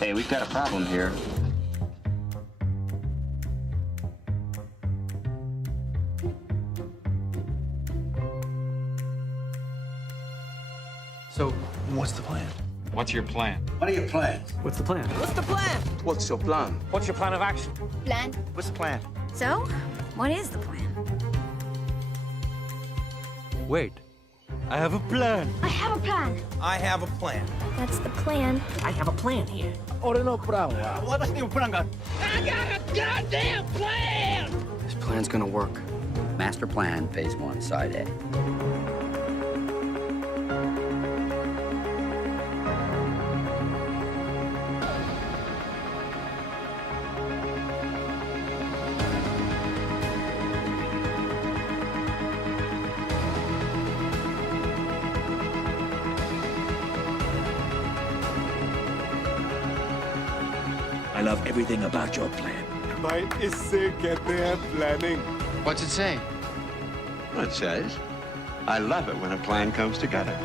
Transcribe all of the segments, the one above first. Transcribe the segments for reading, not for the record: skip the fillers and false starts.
Hey, we've got a problem here. So, what's the plan? What's your plan? What are your plans? What's the plan? What's the plan? What's your plan? What's your plan of action? Plan. What's the plan? So, what is the plan? Wait, I have a plan. I have a plan. I have a plan. That's the plan. I have a plan here. This plan's gonna work. Master Plan, Phase 1, Side A. I love everything about your plan. भाई इससे कहते हैं planning. What's it say? It says, I love it when a plan comes together.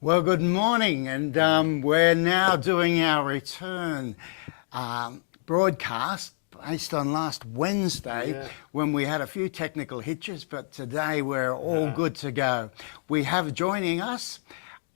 Well, good morning, and we're now doing our return broadcast based on last Wednesday when we had a few technical hitches, but today we're all good to go. We have joining us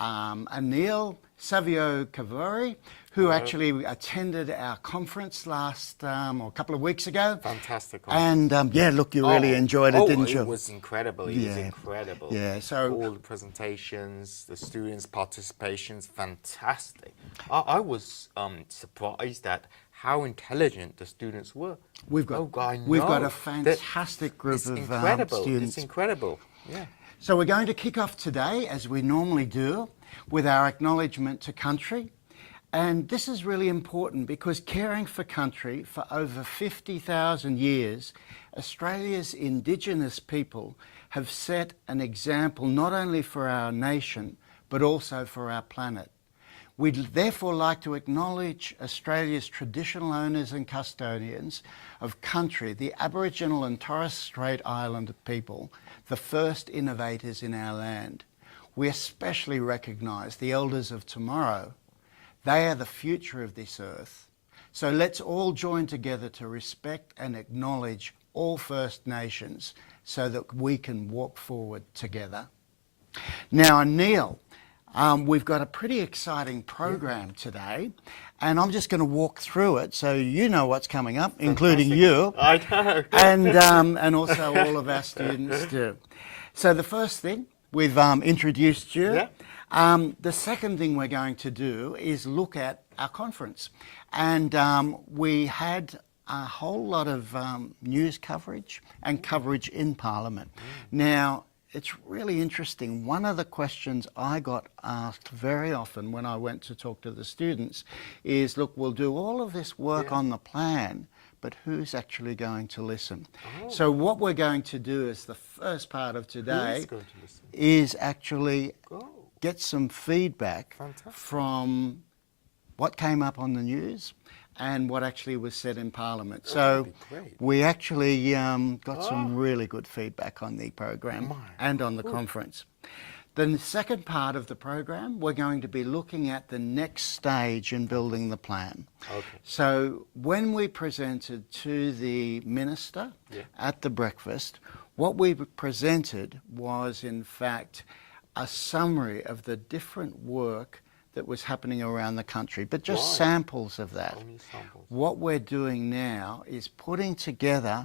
Anil Savio-Kavori, who actually attended our conference last or a couple of weeks ago. Fantastic. And yeah, look, you really enjoyed it, didn't you? It was incredible. It was incredible. Yeah, so all the presentations, the students' participations, fantastic. I was surprised at how intelligent the students were. we've got a fantastic group of students. It's incredible. Yeah. So we're going to kick off today, as we normally do, with our acknowledgement to country. And this is really important because caring for country for over 50,000 years, Australia's Indigenous people have set an example not only for our nation, but also for our planet. We'd therefore like to acknowledge Australia's traditional owners and custodians of country, the Aboriginal and Torres Strait Islander people, the first innovators in our land. We especially recognise the elders of tomorrow. They are the future of this earth. So let's all join together to respect and acknowledge all First Nations so that we can walk forward together. Now, Anil, we've got a pretty exciting program today, and I'm just going to walk through it so you know what's coming up, including you. I know. And also all of our students do. So the first thing, we've introduced you. Yeah. The second thing we're going to do is look at our conference. And we had a whole lot of news coverage and coverage in Parliament. Now, it's really interesting. One of the questions I got asked very often when I went to talk to the students is, look, we'll do all of this work on the plan, but who's actually going to listen? So what we're going to do is the first part of today is actually get some feedback from what came up on the news and what actually was said in Parliament. So we actually got some really good feedback on the program and on the conference. Then the second part of the program, we're going to be looking at the next stage in building the plan. So when we presented to the Minister at the breakfast, what we presented was in fact a summary of the different work that was happening around the country, but just samples of that. What we're doing now is putting together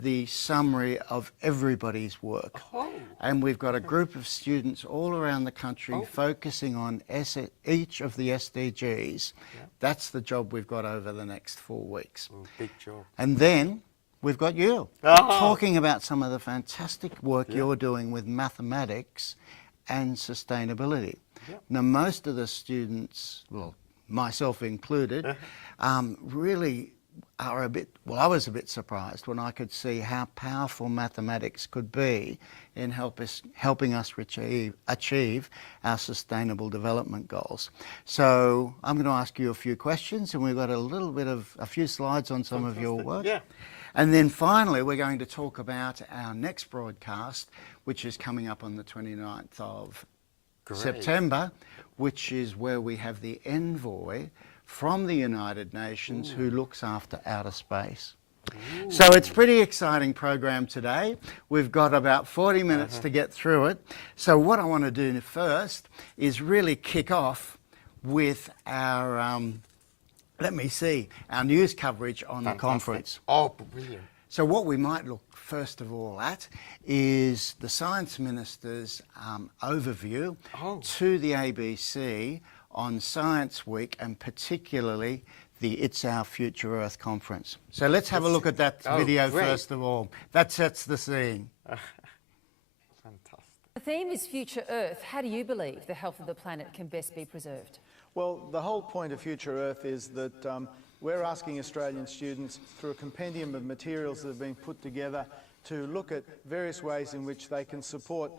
the summary of everybody's work. And we've got a group of students all around the country focusing on each of the SDGs. That's the job we've got over the next 4 weeks. Big job. And then we've got you talking about some of the fantastic work you're doing with mathematics and sustainability. Now, most of the students, well, myself included, really are a bit, well, I was a bit surprised when I could see how powerful mathematics could be in helping us achieve our sustainable development goals. So I'm going to ask you a few questions, and we've got a few slides on some of your work. And then finally, we're going to talk about our next broadcast, which is coming up on the 29th of September, which is where we have the envoy from the United Nations who looks after outer space. So it's a pretty exciting program today. We've got about 40 minutes to get through it. So what I want to do first is really kick off with our, our news coverage on the conference. Oh, brilliant. So what we might look first of all at is the Science Minister's overview to the ABC on Science Week, and particularly the It's Our Future Earth conference. So let's have a look at that video first of all. That sets the scene. Fantastic. The theme is Future Earth. How do you believe the health of the planet can best be preserved? Well, the whole point of Future Earth is that we're asking Australian students, through a compendium of materials that have been put together, to look at various ways in which they can support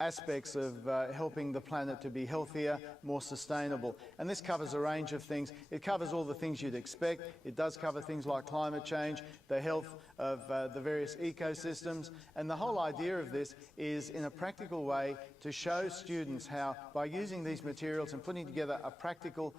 aspects of helping the planet to be healthier, more sustainable. And this covers a range of things. It covers all the things you'd expect. It does cover things like climate change, the health of the various ecosystems. And the whole idea of this is, in a practical way, to show students how, by using these materials and putting together a practical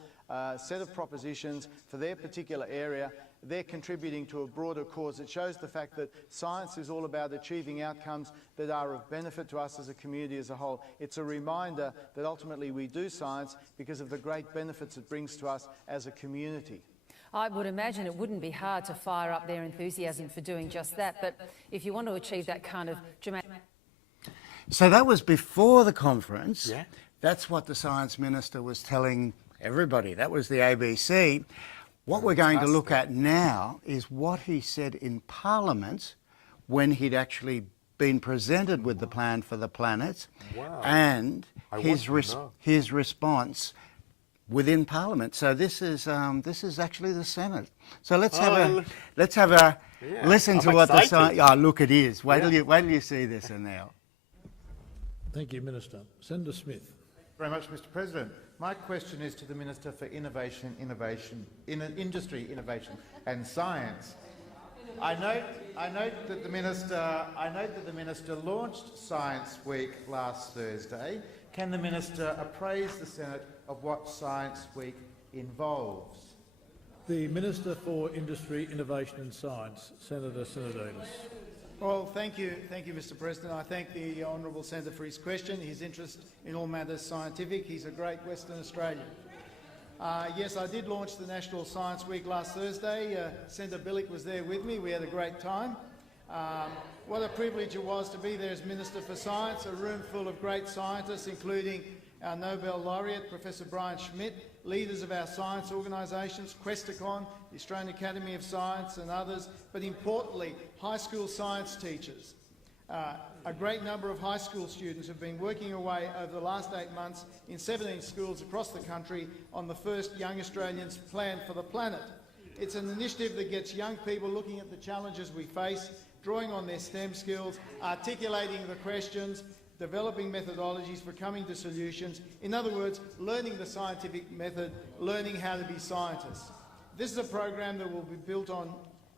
set of propositions for their particular area, they're contributing to a broader cause. It shows the fact that science is all about achieving outcomes that are of benefit to us as a community as a whole. It's a reminder that ultimately we do science because of the great benefits it brings to us as a community. I would imagine it wouldn't be hard to fire up their enthusiasm for doing just that, but if you want to achieve that kind of dramatic... So that was before the conference. Yeah. That's what the Science Minister was telling everybody. That was the ABC. What we're going to look at now is what he said in Parliament when he'd actually been presented with the plan for the planet, and his response within Parliament. So this is actually the Senate. So let's have a listen to what the science. Oh, look, it is. Wait till you see this, Anil. Thank you, Minister. Senator Smith. Very much, Mr. President. My question is to the Minister for Industry, Innovation and Science. I note that the Minister launched Science Week last Thursday. Can the Minister appraise the Senate of what Science Week involves? The Minister for Industry, Innovation and Science, Senator Synthesise. Well, thank you, Mr. President. I thank the honourable senator for his question, his interest in all matters scientific. He's a great Western Australian. Yes, I did launch the National Science Week last Thursday. Senator Billick was there with me. We had a great time. What a privilege it was to be there as Minister for Science, a room full of great scientists, including our Nobel laureate, Professor Brian Schmidt, leaders of our science organisations, Questacon, the Australian Academy of Science and others, but importantly, high school science teachers. A great number of high school students have been working away over the last 8 months in 17 schools across the country on the first Young Australians Plan for the Planet. It's an initiative that gets young people looking at the challenges we face, drawing on their STEM skills, articulating the questions, developing methodologies for coming to solutions. In other words, learning the scientific method, learning how to be scientists. This is a program that will be built on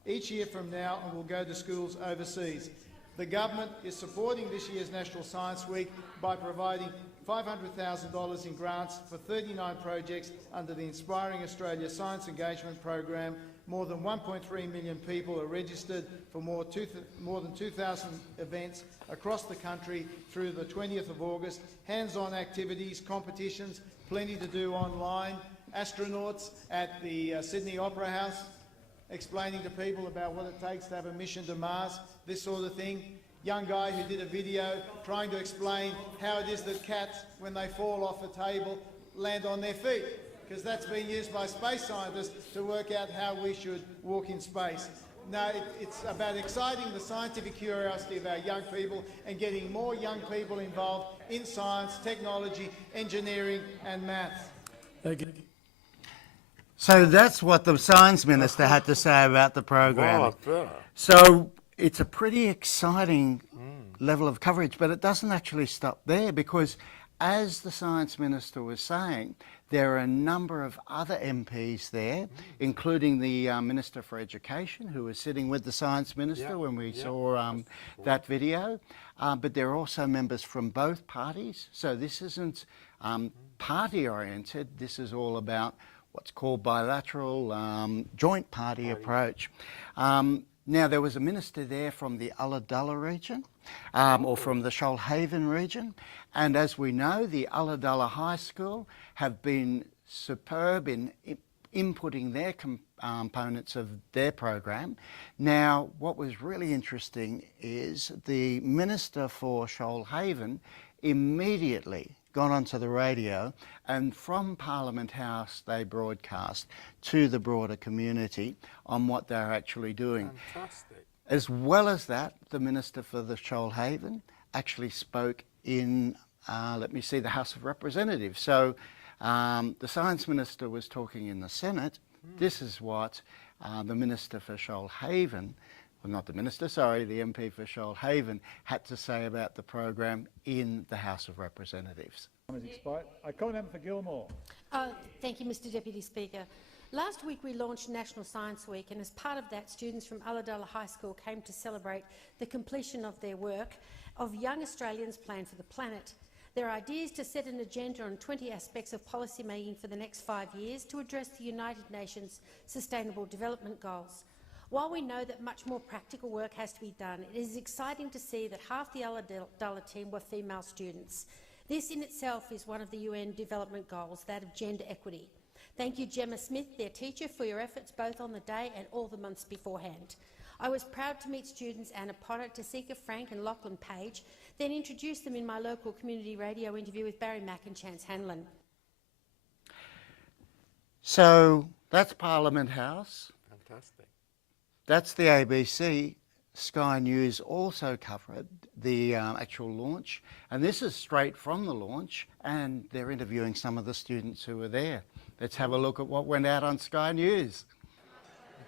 each year from now and will go to schools overseas. The government is supporting this year's National Science Week by providing $500,000 in grants for 39 projects under the Inspiring Australia Science Engagement Program. More than 1.3 million people are registered for more than 2,000 events across the country through the 20th of August. Hands-on activities, competitions, plenty to do online. Astronauts at the Sydney Opera House explaining to people about what it takes to have a mission to Mars, this sort of thing. Young guy who did a video trying to explain how it is that cats, when they fall off a table, land on their feet, because that's been used by space scientists to work out how we should walk in space. No, it's about exciting the scientific curiosity of our young people and getting more young people involved in science, technology, engineering and maths. Thank you. So that's what the Science Minister had to say about the program. So it's a pretty exciting level of coverage, but it doesn't actually stop there, because as the Science Minister was saying, There are a number of other MPs there, including the Minister for Education, who was sitting with the Science Minister when we saw that video. But there are also members from both parties. So this isn't party-oriented. This is all about what's called bilateral joint party approach. Now, there was a minister there from the Ulladulla region, or from the Shoalhaven region, and as we know, the Ulladulla High School have been superb in inputting their components of their program. Now, what was really interesting is the Minister for Shoalhaven immediately got onto the radio, and from Parliament House they broadcast to the broader community on what they're actually doing. Fantastic. As well as that, the Minister for the Shoalhaven actually spoke in, the House of Representatives. So the Science Minister was talking in the Senate. This is what the Minister for Shoalhaven, well, not the Minister, sorry, the MP for Shoalhaven had to say about the program in the House of Representatives. I call member for Gilmore. Thank you, Mr Deputy Speaker. Last week we launched National Science Week, and as part of that, students from Ulladulla High School came to celebrate the completion of their work of Young Australians' Plan for the Planet. Their ideas to set an agenda on 20 aspects of policy making for the next 5 years to address the United Nations Sustainable Development Goals. While we know that much more practical work has to be done, it is exciting to see that half the Ulladulla team were female students. This in itself is one of the UN Development Goals, that of gender equity. Thank you, Gemma Smith, their teacher, for your efforts both on the day and all the months beforehand. I was proud to meet students Anna Potter, Tasika Frank and Lachlan Page, then introduce them in my local community radio interview with Barry Mack and Chance Hanlon. So that's Parliament House. Fantastic. That's the ABC. Sky News also covered the actual launch, and this is straight from the launch, and they're interviewing some of the students who were there. Let's have a look at what went out on Sky News.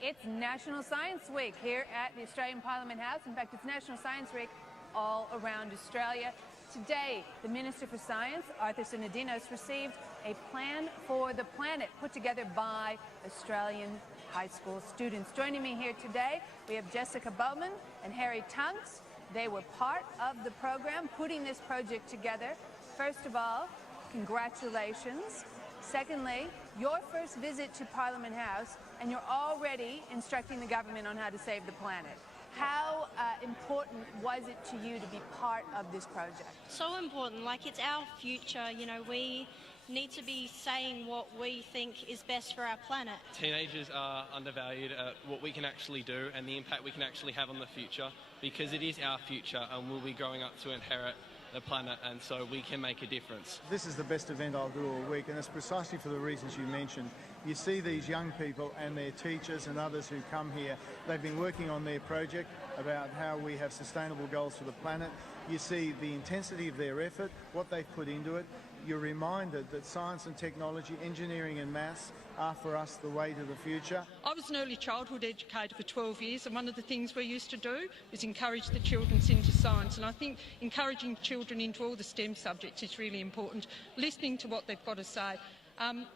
It's National Science Week here at the Australian Parliament House. In fact, it's National Science Week all around Australia. Today, the Minister for Science, Arthur Sinodinos, received a plan for the planet put together by Australian high school students. Joining me here today, we have Jessica Bowman and Harry Tunks. They were part of the program, putting this project together. First of all, congratulations. Secondly, your first visit to Parliament House, and you're already instructing the government on how to save the planet. How important was it to you to be part of this project? So important, like it's our future, you know, we need to be saying what we think is best for our planet. Teenagers are undervalued at what we can actually do and the impact we can actually have on the future, because it is our future and we'll be growing up to inherit the planet, and so we can make a difference. This is the best event I'll do all week, and it's precisely for the reasons you mentioned. You see these young people and their teachers and others who come here. They've been working on their project about how we have sustainable goals for the planet. You see the intensity of their effort, what they've put into it. You're reminded that science and technology, engineering and maths are for us the way to the future. I was an early childhood educator for 12 years, and one of the things we used to do was encourage the children into science, and I think encouraging children into all the STEM subjects is really important. Listening to what they've got to say,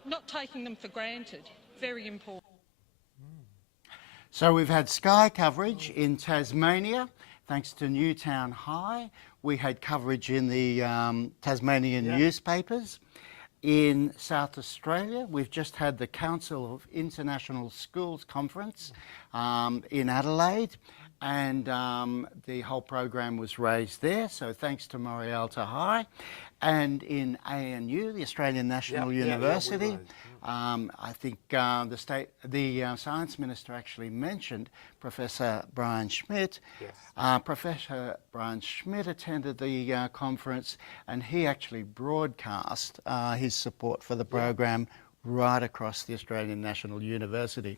not taking them for granted, very important. So we've had Sky coverage in Tasmania, thanks to Newtown High. We had coverage in the Tasmanian newspapers. In South Australia, we've just had the Council of International Schools Conference in Adelaide, and the whole program was raised there, so thanks to Morialta High. And in ANU, the Australian National University, I think the Science Minister actually mentioned Professor Brian Schmidt. Professor Brian Schmidt attended the conference, and he actually broadcast his support for the program right across the Australian National University.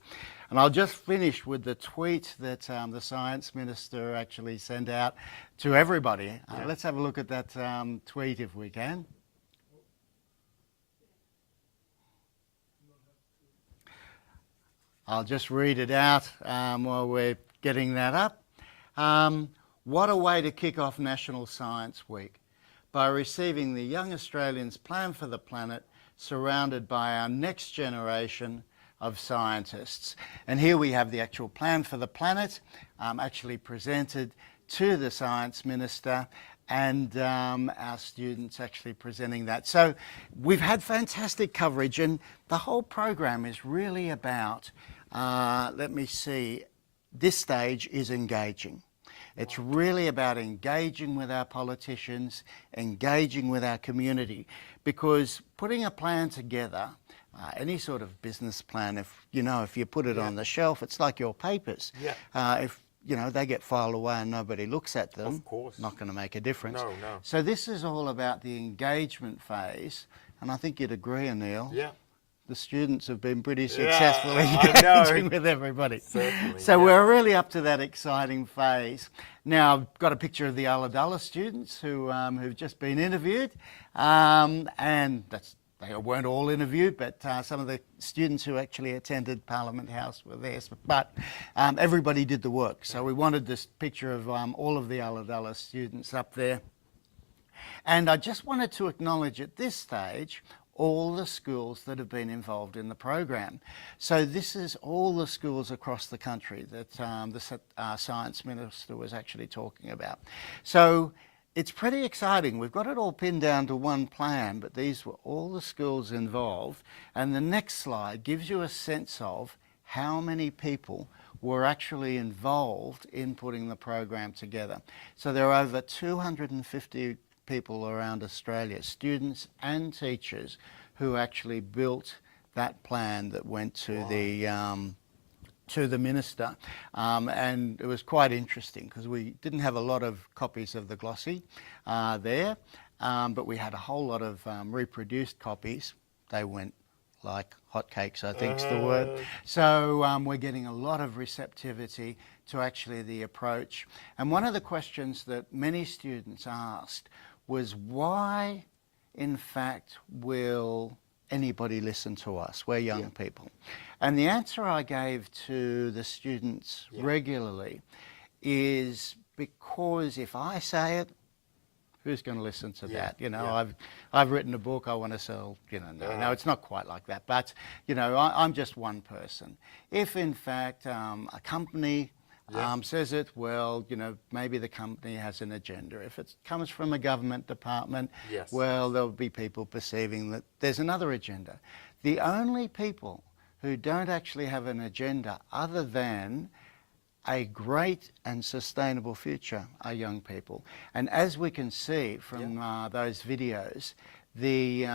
And I'll just finish with the tweet that the Science Minister actually sent out to everybody. Let's have a look at that tweet if we can. I'll just read it out while we're getting that up. What a way to kick off National Science Week, by receiving the Young Australians Plan for the Planet surrounded by our next generation of scientists. And here we have the actual plan for the planet, actually presented to the Science Minister, and our students actually presenting that. So we've had fantastic coverage, and the whole program is really about, let me see, this stage is engaging. It's really about engaging with our politicians, engaging with our community, because putting a plan together, any sort of business plan, if you put it on the shelf, it's like your papers. If they get filed away and nobody looks at them, of course, not going to make a difference. No. So this is all about the engagement phase, and I think you'd agree, Anil. Yeah. The students have been pretty successful engaging with everybody. Certainly, so we're really up to that exciting phase. Now, I've got a picture of the Ulladulla students who've just been interviewed, and they weren't all interviewed, but some of the students who actually attended Parliament House were there. But everybody did the work. So we wanted this picture of all of the Ulladulla students up there. And I just wanted to acknowledge at this stage all the schools that have been involved in the program. So this is all the schools across the country that the Science Minister was actually talking about. So it's pretty exciting. We've got it all pinned down to one plan, but these were all the schools involved. And the next slide gives you a sense of how many people were actually involved in putting the program together. So there are over 250 people around Australia, students and teachers, who actually built that plan that went to the minister, and it was quite interesting because we didn't have a lot of copies of the glossy there, but we had a whole lot of reproduced copies. They went like hotcakes, I think's the word. So we're getting a lot of receptivity to actually the approach. And one of the questions that many students asked was, why, in fact, will anybody listen to us? We're young people. And the answer I gave to the students regularly is because if I say it, who's going to listen to that? I've written a book, I want to sell, no, it's not quite like that. But, I'm just one person. If, in fact, a company says it, well, maybe the company has an agenda. If it comes from a government department, well, there'll be people perceiving that there's another agenda. The only people who don't actually have an agenda other than a great and sustainable future are young people. And as we can see from those videos, the,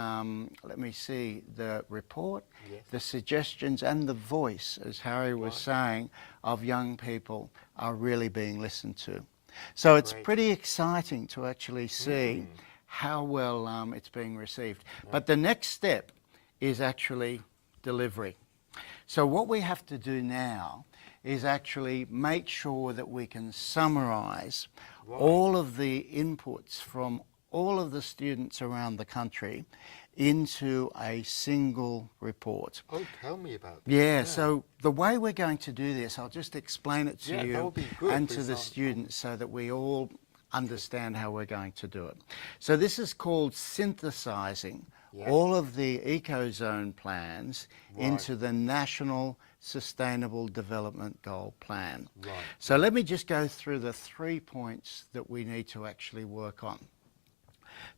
let me see, the report, the suggestions and the voice, as Harry was saying, of young people are really being listened to. So it's pretty exciting to actually see how well it's being received. But the next step is actually delivery. So what we have to do now is actually make sure that we can summarise all of the inputs from all of the students around the country into a single report. Oh, tell me about that. Yeah, so the way we're going to do this, I'll just explain it to you that would be good, and to the students so that we all understand how we're going to do it. So this is called synthesising all of the ecozone plans into the National Sustainable Development Goal Plan. So let me just go through the 3 points that we need to actually work on.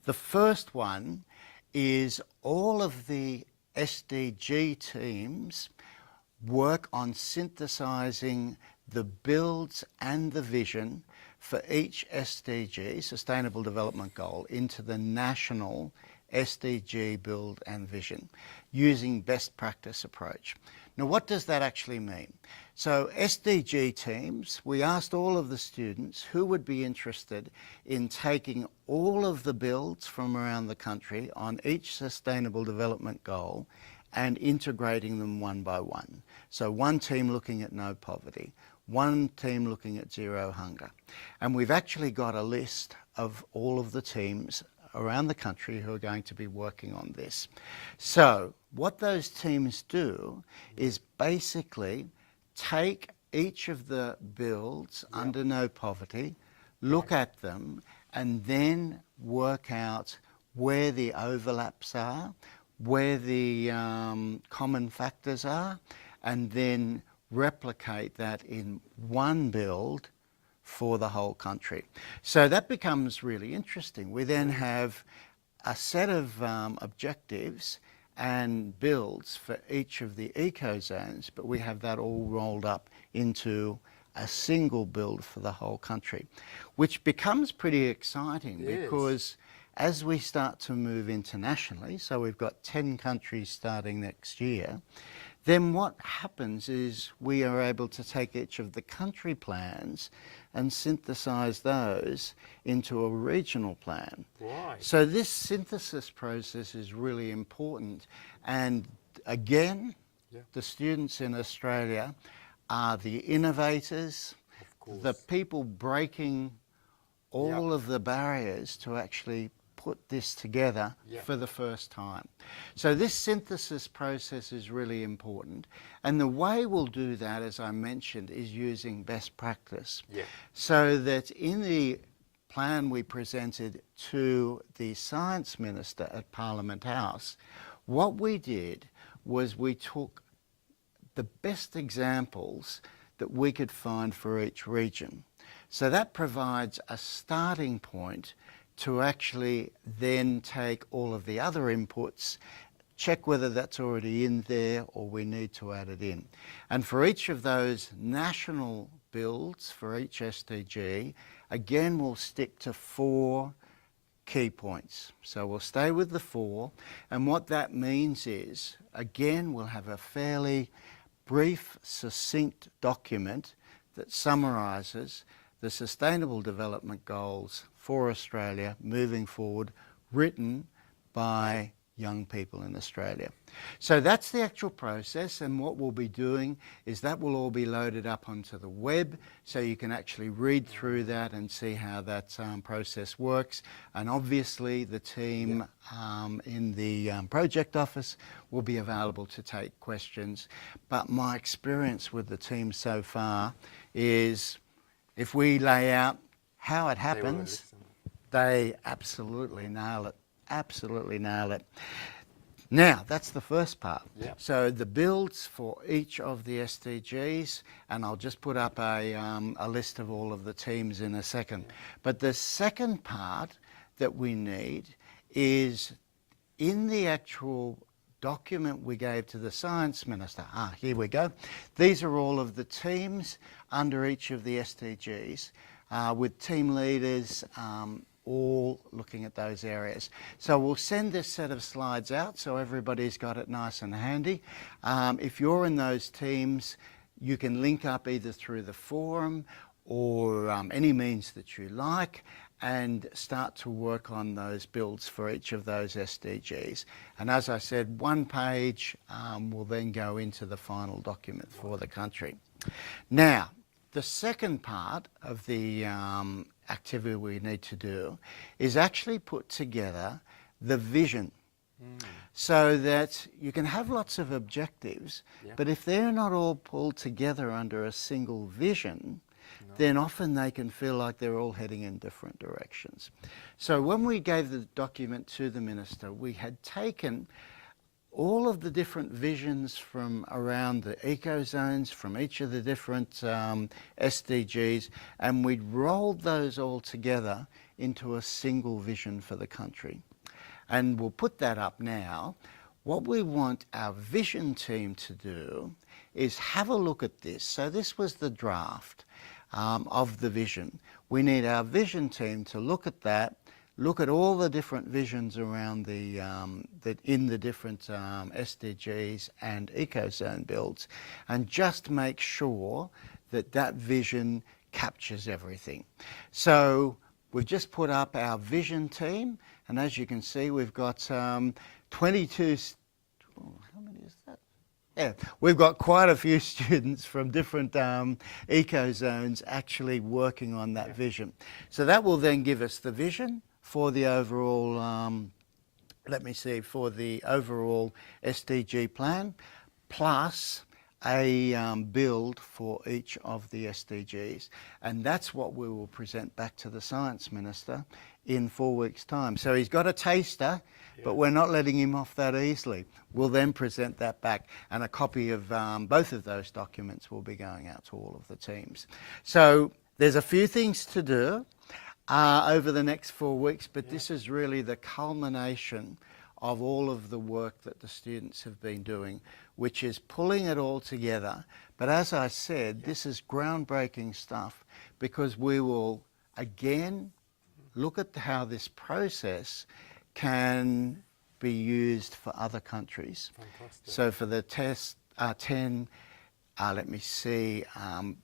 The first one is all of the SDG teams work on synthesising the builds and the vision for each SDG, Sustainable Development Goal, into the national SDG build and vision using best practice approach. Now, what does that actually mean? So SDG teams, we asked all of the students who would be interested in taking all of the builds from around the country on each Sustainable Development Goal and integrating them one by one. So one team looking at no poverty, one team looking at zero hunger. And we've actually got a list of all of the teams around the country who are going to be working on this. So what those teams do is basically take each of the builds under no poverty, look at them, and then work out where the overlaps are, where the common factors are, and then replicate that in one build for the whole country. So that becomes really interesting. We then have a set of objectives and builds for each of the eco zones, but we have that all rolled up into a single build for the whole country, which becomes pretty exciting because as we start to move internationally, so we've got 10 countries starting next year, then what happens is we are able to take each of the country plans and synthesise those into a regional plan. Right. So this synthesis process is really important. And again, the students in Australia are the innovators, the people breaking all of the barriers to actually put this together for the first time. So this synthesis process is really important. And the way we'll do that, as I mentioned, is using best practice. So that in the plan we presented to the Science Minister at Parliament House, what we did was we took the best examples that we could find for each region. So that provides a starting point to actually then take all of the other inputs, check whether that's already in there or we need to add it in. And for each of those national builds, for each SDG, again we'll stick to 4 key points. So we'll stay with the 4, and what that means is, again, we'll have a fairly brief, succinct document that summarises the Sustainable Development Goals for Australia moving forward, written by young people in Australia. So that's the actual process, and what we'll be doing is that will all be loaded up onto the web, so you can actually read through that and see how that process works. And obviously the team in the project office will be available to take questions. But my experience with the team so far is if we lay out how it happens, they absolutely nail it. Absolutely nail it. Now, that's the first part. So the builds for each of the SDGs, and I'll just put up a list of all of the teams in a second. But the second part that we need is in the actual document we gave to the Science Minister. Here we go. These are all of the teams under each of the SDGs with team leaders all looking at those areas. So we'll send this set of slides out so everybody's got it nice and handy. If you're in those teams, you can link up either through the forum or any means that you like and start to work on those builds for each of those SDGs. And as I said, one page will then go into the final document for the country. Now, the second part of the activity we need to do is actually put together the vision so that you can have lots of objectives, but if they're not all pulled together under a single vision, then often they can feel like they're all heading in different directions. So when we gave the document to the Minister, we had taken all of the different visions from around the eco zones, from each of the different SDGs, and we'd rolled those all together into a single vision for the country. And we'll put that up now. What we want our vision team to do is have a look at this. So this was the draft of the vision. We need our vision team to look at that, look at all the different visions around the in the different SDGs and ecozone builds, and just make sure that that vision captures everything. So we've just put up our vision team, and as you can see, we've got 22. How many is that? Yeah, we've got quite a few students from different ecozones actually working on that vision. So that will then give us the vision for the overall, for the overall SDG plan, plus a build for each of the SDGs, and that's what we will present back to the Science Minister in 4 weeks' time. So he's got a taster, but we're not letting him off that easily. We'll then present that back, and a copy of both of those documents will be going out to all of the teams. So there's a few things to do over the next 4 weeks, but this is really the culmination of all of the work that the students have been doing, which is pulling it all together. But as I said, this is groundbreaking stuff, because we will again look at how this process can be used for other countries. Fantastic. So for the 10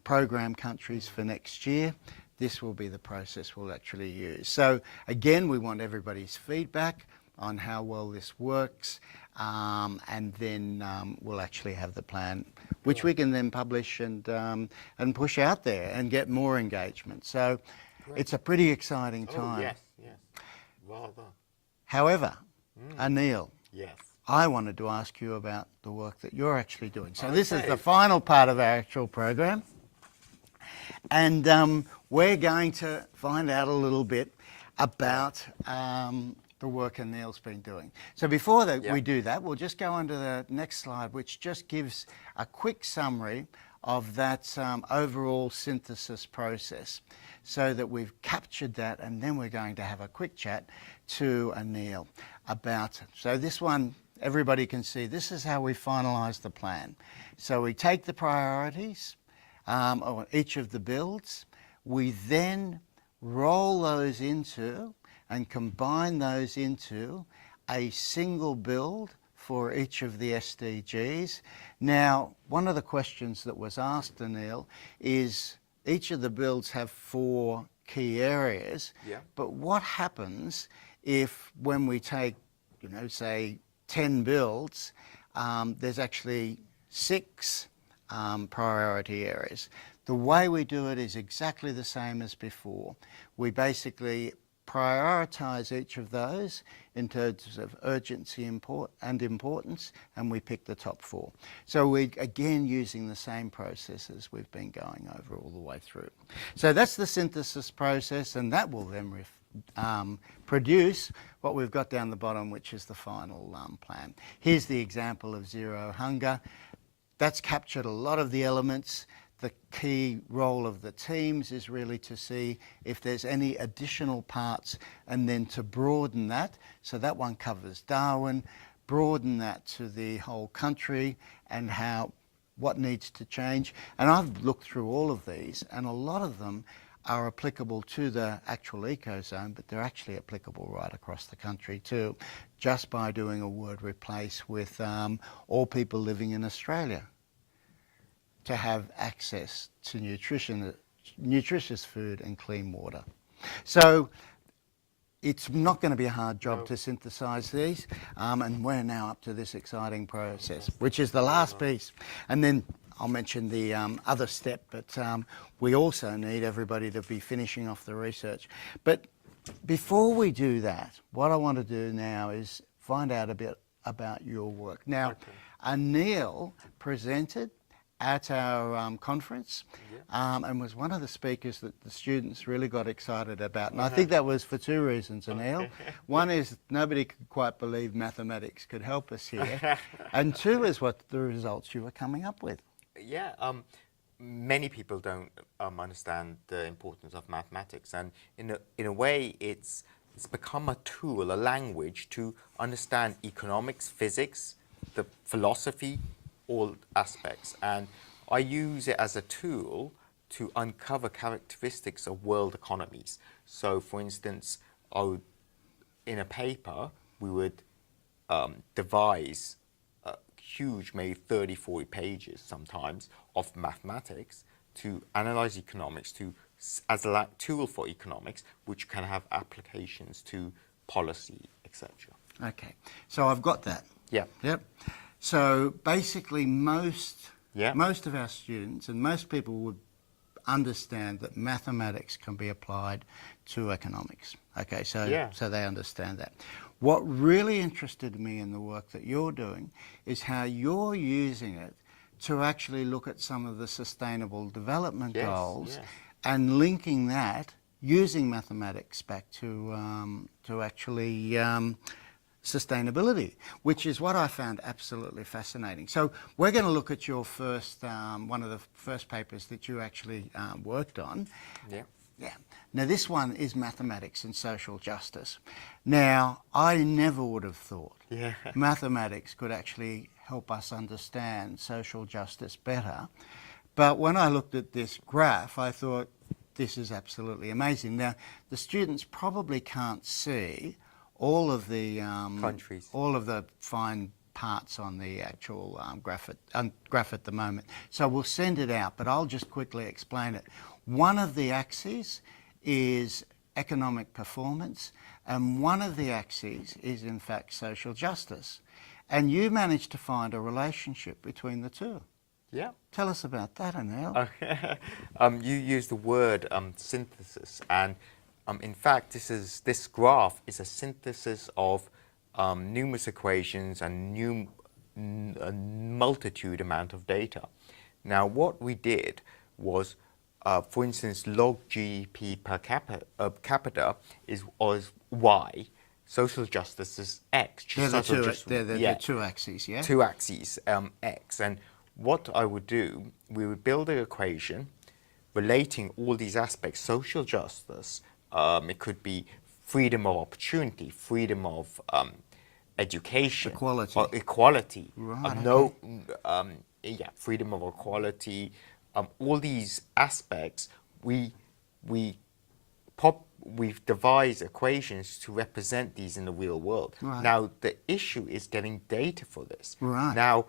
program countries for next year, this will be the process we'll actually use. So again, we want everybody's feedback on how well this works, and then we'll actually have the plan, which we can then publish and push out there and get more engagement. So it's a pretty exciting time. Yes, yes. Well done. However, Anil, yes, I wanted to ask you about the work that you're actually doing. So this is the final part of our actual program, and we're going to find out a little bit about the work Anil's been doing. So before we do that, we'll just go on to the next slide, which just gives a quick summary of that overall synthesis process, so that we've captured that, and then we're going to have a quick chat to Anil about it. So this one, everybody can see, this is how we finalise the plan. So we take the priorities of each of the builds, we then roll those into and combine those into a single build for each of the SDGs. Now, one of the questions that was asked, Anil, is each of the builds have 4 key areas, but what happens if when we take, say 10 builds, there's actually 6 priority areas? The way we do it is exactly the same as before. We basically prioritise each of those in terms of urgency and importance, and we pick the top 4. So we're again using the same processes we've been going over all the way through. So that's the synthesis process, and that will then produce what we've got down the bottom, which is the final plan. Here's the example of Zero Hunger. That's captured a lot of the elements. The key role of the teams is really to see if there's any additional parts, and then to broaden that. So that one covers Darwin, broaden that to the whole country and what needs to change. And I've looked through all of these, and a lot of them are applicable to the actual ecozone, but they're actually applicable right across the country too, just by doing a word replace with all people living in Australia to have access to nutritious food and clean water. So it's not going to be a hard job to synthesise these, and we're now up to this exciting process, which is the last piece. And then I'll mention the other step, but we also need everybody to be finishing off the research. But before we do that, what I want to do now is find out a bit about your work. Now, Anil presented at our conference and was one of the speakers that the students really got excited about. And I think that was for 2 reasons, Anil. One is nobody could quite believe mathematics could help us here. And 2 is what the results you were coming up with. Yeah, many people don't understand the importance of mathematics, and in a way it's become a tool, a language to understand economics, physics, the philosophy, all aspects. And I use it as a tool to uncover characteristics of world economies. So for instance, in a paper we would devise huge, maybe 30, 40 pages sometimes of mathematics to analyze economics, as a tool for economics, which can have applications to policy, etc. Okay, so I've got that. Yeah. Yep. So basically most of our students and most people would understand that mathematics can be applied to economics. Okay, so they understand that. What really interested me in the work that you're doing is how you're using it to actually look at some of the sustainable development Yes, goals yes. and linking that using mathematics back to actually sustainability, which is what I found absolutely fascinating. So we're going to look at your first, one of the first papers that you actually worked on. Yeah. Yeah. Now this one is mathematics and social justice. Now I never would have thought mathematics could actually help us understand social justice better. But when I looked at this graph, I thought this is absolutely amazing. Now the students probably can't see all of the countries, all of the fine parts on the actual graph at the moment. So we'll send it out, but I'll just quickly explain it. One of the axes is economic performance, and one of the axes is in fact social justice. And you managed to find a relationship between the two. Yeah. Tell us about that, Anil. You used the word synthesis, and in fact, this graph is a synthesis of numerous equations and a multitude amount of data. Now, what we did was, for instance, log GDP per capita is Y. Social justice is X. They're the two axes, yeah? Two axes, X. And what I would do, we would build an equation relating all these aspects. Social justice, it could be freedom of opportunity, freedom of education. Equality. Equality. Right, Freedom of equality. All these aspects, we've devised equations to represent these in the real world. Right. Now, the issue is getting data for this. Right. Now,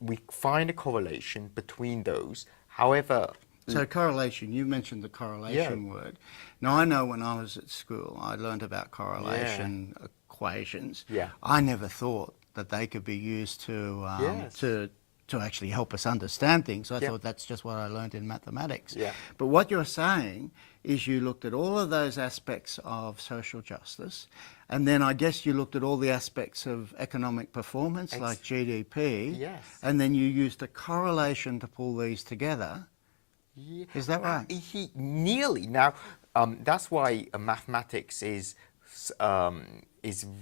we find a correlation between those. However... So correlation, you mentioned the correlation word. Now, I know when I was at school, I learned about correlation equations. Yeah. I never thought that they could be used to actually help us understand things. I thought that's just what I learned in mathematics. Yeah. But what you're saying is you looked at all of those aspects of social justice, and then I guess you looked at all the aspects of economic performance, like GDP, and then you used a correlation to pull these together. Yeah. Is that right? Nearly. Now, that's why mathematics is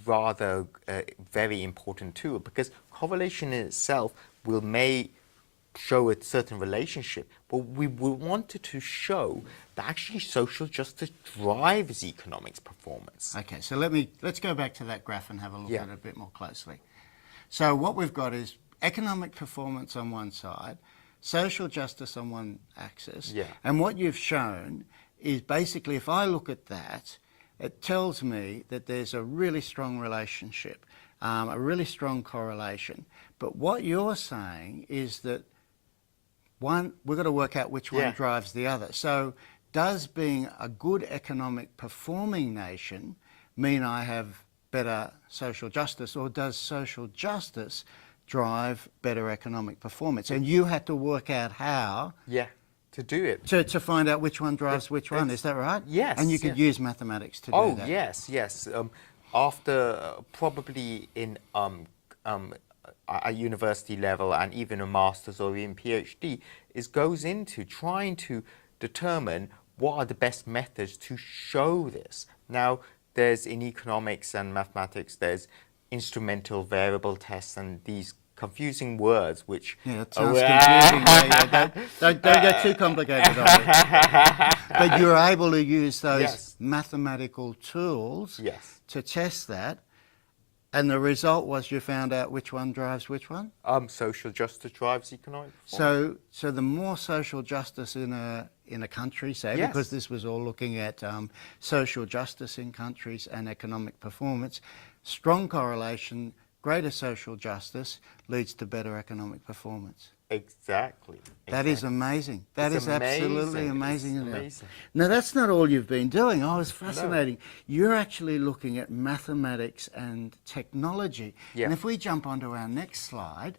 rather a very important tool, because correlation in itself may show a certain relationship, but we wanted to show that actually social justice drives economics performance. Okay, so let's go back to that graph and have a look at it a bit more closely. So what we've got is economic performance on one side, social justice on one axis, and what you've shown is basically, if I look at that, it tells me that there's a really strong relationship, a really strong correlation. But what you're saying is that we've got to work out which one drives the other. So does being a good economic performing nation mean I have better social justice, or does social justice drive better economic performance? And you had to work out how to do it. To find out which one drives which one, is that right? Yes. And you could use mathematics to do that? Oh, yes. After probably in a university level and even a master's or even PhD, goes into trying to determine what are the best methods to show this. Now, there's in economics and mathematics, there's instrumental variable tests and these confusing words which... Yeah, it sounds confusing. Don't get too complicated on it. But you're able to use those mathematical tools to test that, and the result was you found out which one drives which one? Social justice drives economic performance. So the more social justice in a country, say, because this was all looking at social justice in countries and economic performance, strong correlation, greater social justice leads to better economic performance. Exactly. That is amazing. That is absolutely amazing. It's amazing. Now, that's not all you've been doing. Oh, it's fascinating. No. You're actually looking at mathematics and technology. And if we jump onto our next slide,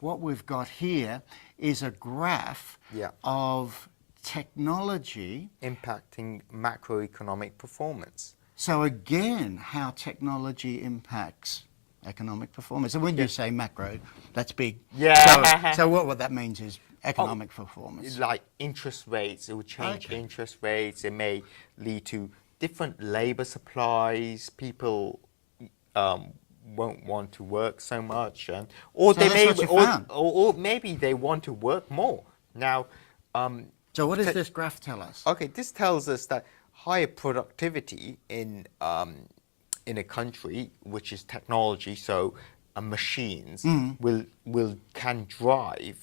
what we've got here is a graph of technology impacting macroeconomic performance. So again, how technology impacts economic performance. And when you say macro, that's big. Yeah. So what that means is economic performance. Like interest rates, it will change interest rates. It may lead to different labour supplies. People won't want to work so much, or maybe they want to work more. Now, so what does this graph tell us? Okay, this tells us that higher productivity in a country, which is technology, so machines can drive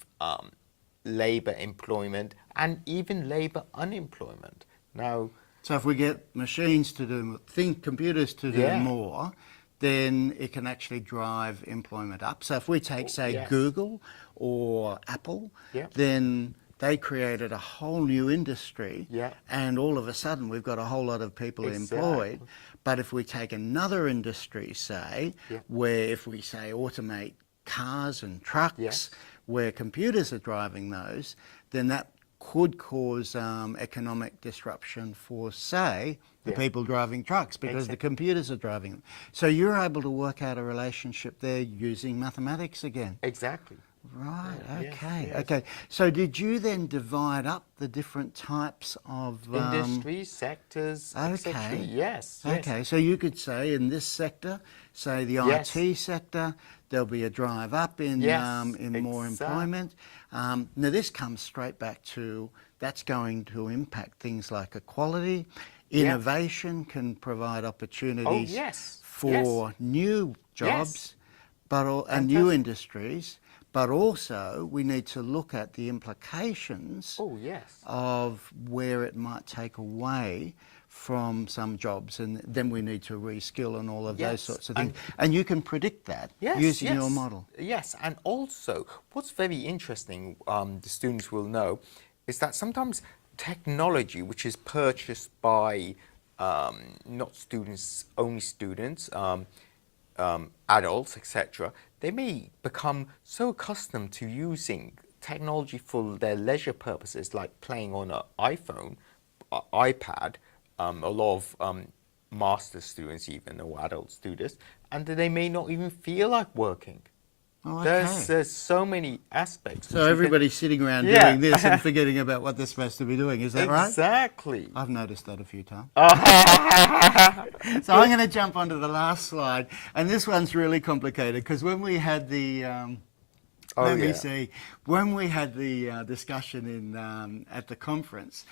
labour employment and even labour unemployment. Now, so if we get machines to do, computers to do more, then it can actually drive employment up. So if we take, say, Google or Apple, then they created a whole new industry, and all of a sudden we've got a whole lot of people employed. But if we take another industry, say, where if we say automate cars and trucks, where computers are driving those, then that could cause economic disruption for, say, the people driving trucks, because the computers are driving them. So you're able to work out a relationship there using mathematics again. Exactly. Right, okay, okay. So did you then divide up the different types of industries, sectors, etc.? Yes. Okay, so you could say in this sector, say the IT sector, there'll be a drive up in more employment. Now this comes straight back to, that's going to impact things like equality. Innovation can provide opportunities for new jobs and new industries, but also we need to look at the implications of where it might take away from some jobs, and then we need to reskill and all of those sorts of things. And you can predict that using your model. Yes, and also what's very interesting, the students will know, is that sometimes technology which is purchased by not students, only students, adults, etc., they may become so accustomed to using technology for their leisure purposes, like playing on an iPhone, iPad, a lot of master's students even, or adult students, and they may not even feel like working. Oh, okay. There's so many aspects. So everybody's sitting around doing this and forgetting about what they're supposed to be doing. Is that right? Exactly. I've noticed that a few times. So I'm going to jump onto the last slide, and this one's really complicated because when we had the when we had the discussion in at the conference,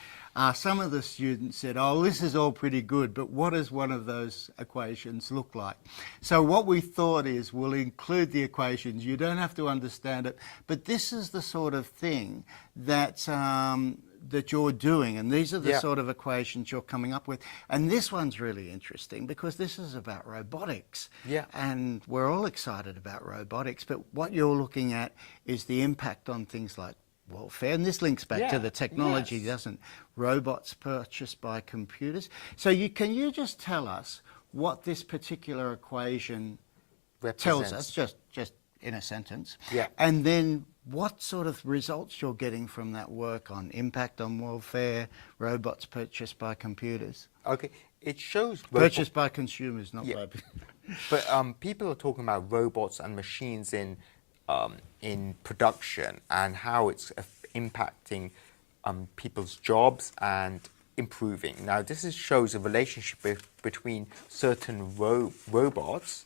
some of the students said, oh, this is all pretty good, but what does one of those equations look like? So what we thought is we'll include the equations. You don't have to understand it, but this is the sort of thing that, that you're doing, and these are the sort of equations you're coming up with. And this one's really interesting because this is about robotics. And we're all excited about robotics, but what you're looking at is the impact on things like welfare, and this links back to the technology, doesn't? Robots purchased by computers. So can you just tell us what this particular equation tells us, just in a sentence, and then what sort of results you're getting from that work on impact on welfare, robots purchased by computers? Okay, it shows purchased by consumers, not by. But people are talking about robots and machines in production and how it's impacting people's jobs and improving. Now, this shows a relationship between certain robots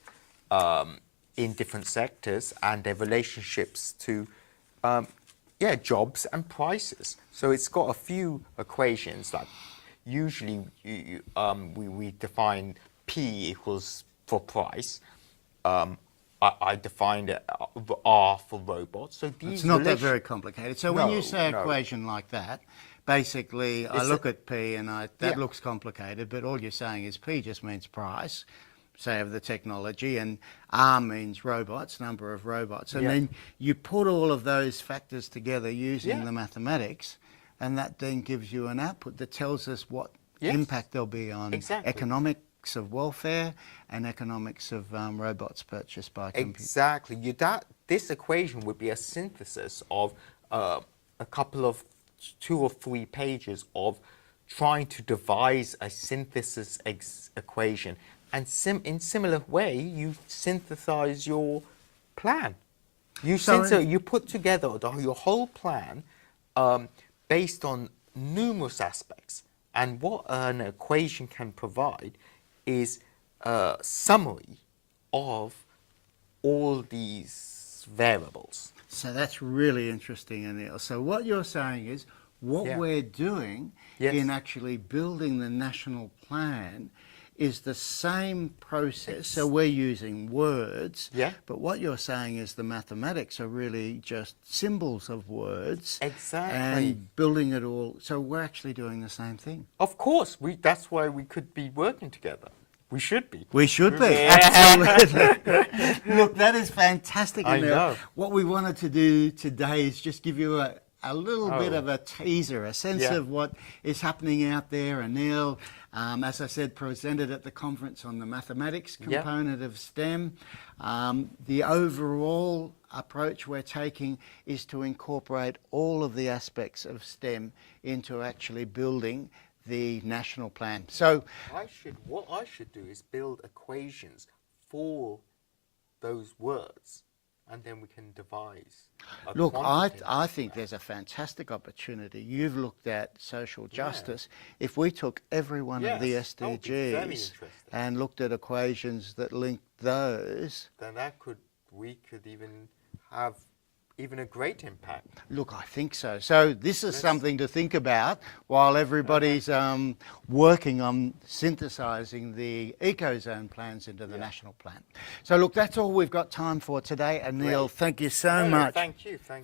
in different sectors and their relationships to jobs and prices. So it's got a few equations. Like usually we define P equals for price. I defined it R for robots. So these it's not that very complicated. So when you say equation like that, basically I look at P and that looks complicated, but all you're saying is P just means price, say, of the technology, and R means robots, number of robots. And then you put all of those factors together using the mathematics, and that then gives you an output that tells us what impact there'll be on economics of welfare and economics of robots purchased by computers. Exactly. This equation would be a synthesis of a couple of 2 or 3 pages of trying to devise a synthesis equation And in similar way, you synthesize your plan. You put together your whole plan based on numerous aspects. And what an equation can provide is a summary of all these variables. So that's really interesting, Anil. So what you're saying is what we're doing in actually building the national plan is the same process. So we're using words, but what you're saying is the mathematics are really just symbols of words. Exactly. And building it all. So we're actually doing the same thing. Of course, that's why we could be working together. We should be. We should be, absolutely. Look, that is fantastic. I know. What we wanted to do today is just give you a little bit of a teaser, a sense of what is happening out there. Anil, as I said, presented at the conference on the mathematics component of STEM. The overall approach we're taking is to incorporate all of the aspects of STEM into actually building the national plan. So what I should do is build equations for those words, and then we can devise a Look, I think there's a fantastic opportunity. You've looked at social justice. If we took every one of the SDGs and looked at equations that link those, then we could even have a great impact. Look, I think so. So this is something to think about while everybody's working on synthesising the ecozone plans into the national plan. So look, that's all we've got time for today. Anil, thank you so much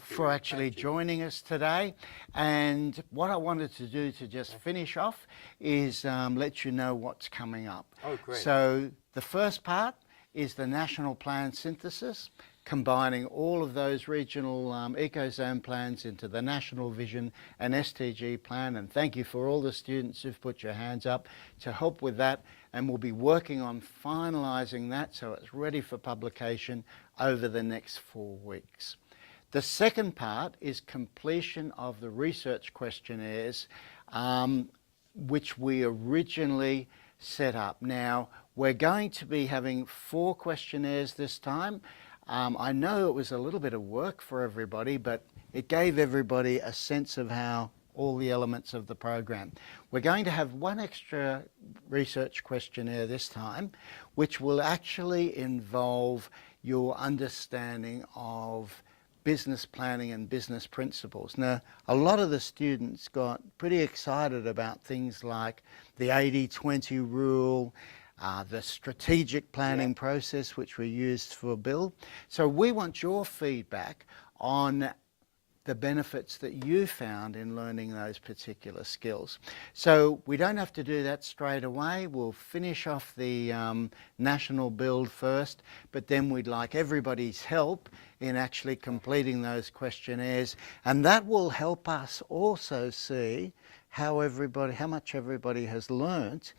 for actually joining us today. And what I wanted to do to just finish off is let you know what's coming up. Oh, great. So the first part is the national plan synthesis, combining all of those regional ecozone plans into the national vision and SDG plan. And thank you for all the students who've put your hands up to help with that. And we'll be working on finalising that so it's ready for publication over the next 4 weeks. The second part is completion of the research questionnaires, which we originally set up. Now, we're going to be having 4 questionnaires this time. I know it was a little bit of work for everybody, but it gave everybody a sense of how all the elements of the program. We're going to have 1 extra research questionnaire this time, which will actually involve your understanding of business planning and business principles. Now, a lot of the students got pretty excited about things like the 80-20 rule, the strategic planning process which we used for Bill. So we want your feedback on the benefits that you found in learning those particular skills. So we don't have to do that straight away. We'll finish off the national build first, but then we'd like everybody's help in actually completing those questionnaires, and that will help us also see how much everybody has learnt.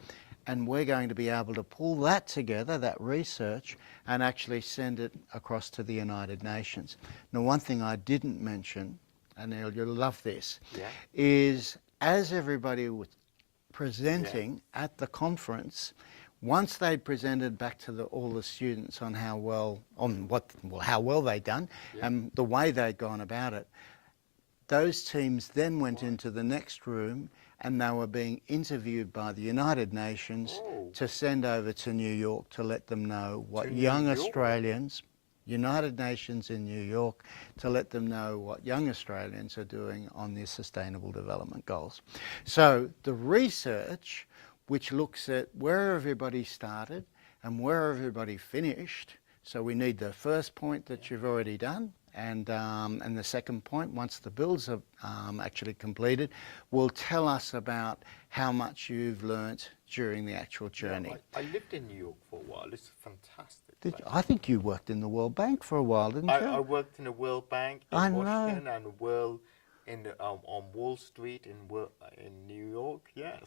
And we're going to be able to pull that together, that research, and actually send it across to the United Nations. Now, one thing I didn't mention, Anil, you'll love this, is as everybody was presenting at the conference, once they'd presented back to all the students on how well they'd done and the way they'd gone about it, those teams then went into the next room and they were being interviewed by the United Nations to send over to New York to let them know what young Australians, United Nations in New York, to let them know what young Australians are doing on their Sustainable Development Goals. So the research, which looks at where everybody started and where everybody finished, so we need the first point that you've already done, and the second point, once the builds are actually completed, will tell us about how much you've learnt during the actual journey. I lived in New York for a while. It's fantastic. I think you worked in the World Bank for a while, didn't you? I worked in the World Bank in Washington and on Wall Street in New York. Yes.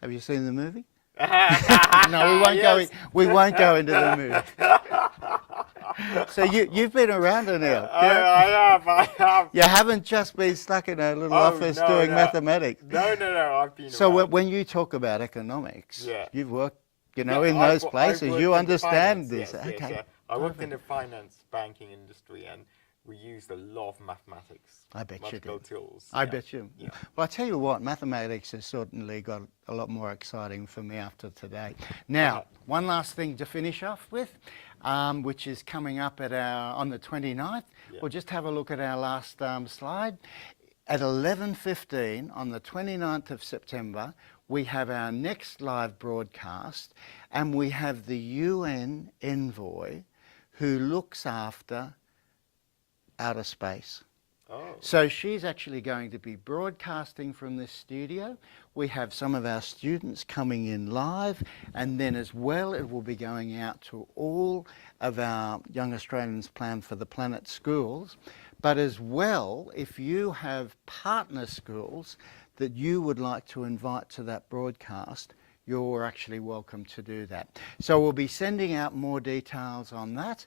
Have you seen the movie? No, we won't go into the movie. So you've been around, Anil. I have. You haven't just been stuck in a little office doing mathematics. No, I've been So around. when you talk about economics, you've worked you know, Yeah, in those I places. worked You in understand finance, this. yes, Okay. yes, I worked in the finance banking industry, and we used a lot of mathematics. I bet you mathematical do. tools. I yeah. bet you. Yeah. Well, I tell you what, mathematics has certainly got a lot more exciting for me after today. Now, one last thing to finish off with, which is coming up at on the 29th. Yeah. We'll just have a look at our last slide. At 11:15 on the 29th of September, we have our next live broadcast, and we have the UN envoy who looks after outer space. Oh. So she's actually going to be broadcasting from this studio. We have some of our students coming in live, and then as well it will be going out to all of our Young Australians Plan for the Planet schools. But as well, if you have partner schools that you would like to invite to that broadcast, you're actually welcome to do that. So we'll be sending out more details on that,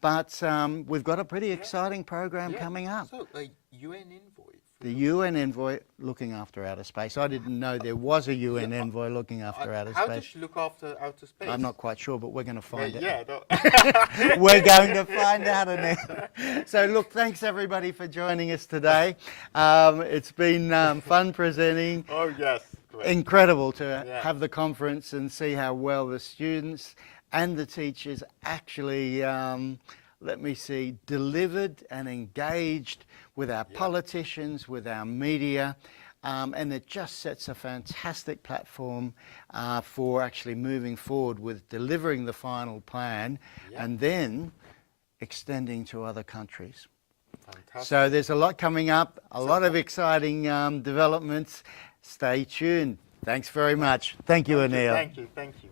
but we've got a pretty exciting program coming up. So, a UN envoy? The UN envoy looking after outer space. I didn't know there was a UN envoy looking after outer How space. does she look after outer space? I'm not quite sure, but we're going to find it. Yeah, We're going to find out, Anil. So look, thanks everybody for joining us today. It's been fun presenting. Oh, yes. Great. Incredible to have the conference and see how well the students and the teachers actually, let me see, delivered and engaged with our politicians, with our media, and it just sets a fantastic platform for actually moving forward with delivering the final plan and then extending to other countries. Fantastic. So there's a lot coming up, a lot of exciting developments. Stay tuned. Thanks very much. Thank you, Anil. Thank you. Thank you.